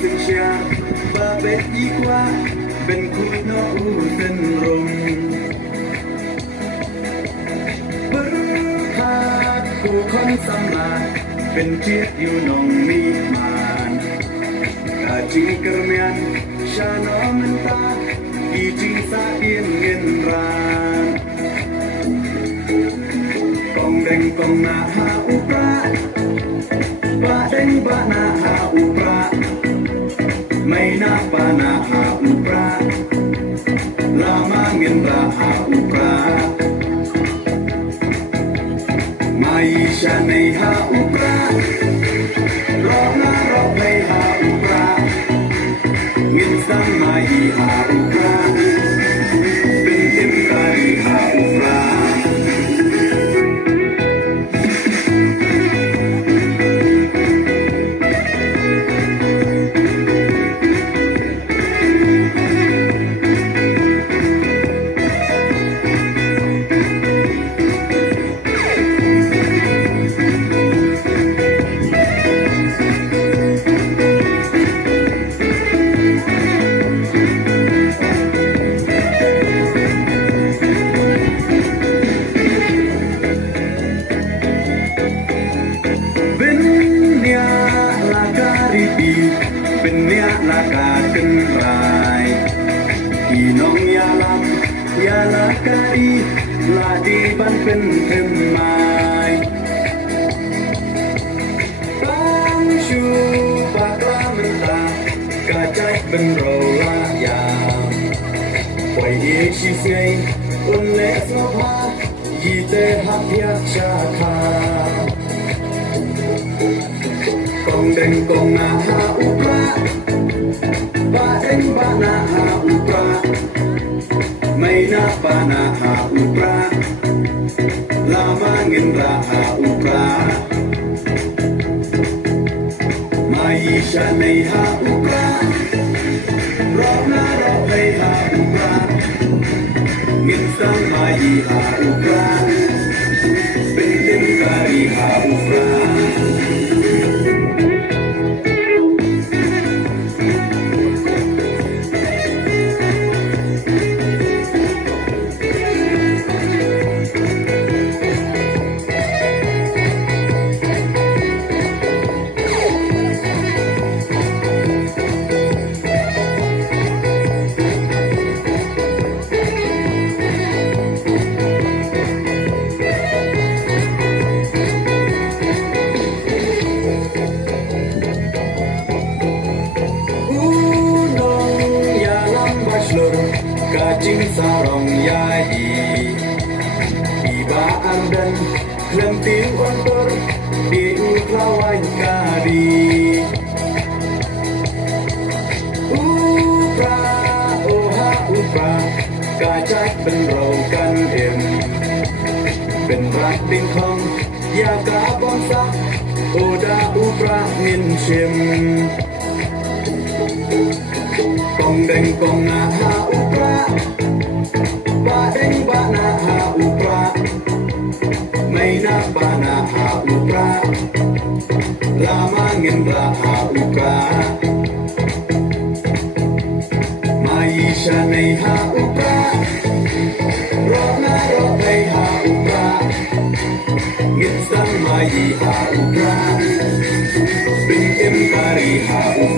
ซึ่งเชียว่าเป็นอีกว่าเป็นคุณน้องเป็นรมเบิร์พาดผู้คนสมาเป็นเทียดอยู่น้องมีมานกาจีกระเมียนชาโนมันตาอีจีสาเอียนเงินรากองแดงกองนาหาอุปราบะแดงบะนาหาอุปราไม่นาปานาหาอุปราลามาเงินราหาอุปราไม่ชาในหาอุปรารอหน้ารอไปหาอุปราเงินสังไม่หาอุปราเป็นเต็มกายหาอุปราเป็นเนื้อลากาเป็นรายพี่น้องยาลำยาลากาอีลาดีบันเป็นเต็มไม้ตั้งชูปากลามันตากาใจเป็นโรลายามปล่อยเอชิเซยอุนเลสโนภายีเตหักยักชาคากองแดงกองนาหาอุปราบะแดงบะนาหาอุปราไม่นาปานาหาอุปราลามาเงินราหาอุปราไม่ชาในหาอุปรารอหน้ารอให้หาอุปราเงินสังไม่หาอุปราเป็นเต็มกายหาอุปราKacing sarong yai Iba ardan Lemting kontor Di uklawan kari Upra Oha upra Kacak penrokan em เป็นรักเป็นของยากาบอนซักโอดาอุปราเงินเชมกองแดงกองนาหาอุปราบาแดงบานาหาอุปราไม่นาบานาหาอุปราลามาเงินราหาอุปรามายิชาในหาอุปรารอหน้ารอให้หาอุปราเงินสังมายิหาอุปราเป็นเอ็มการิหาอุป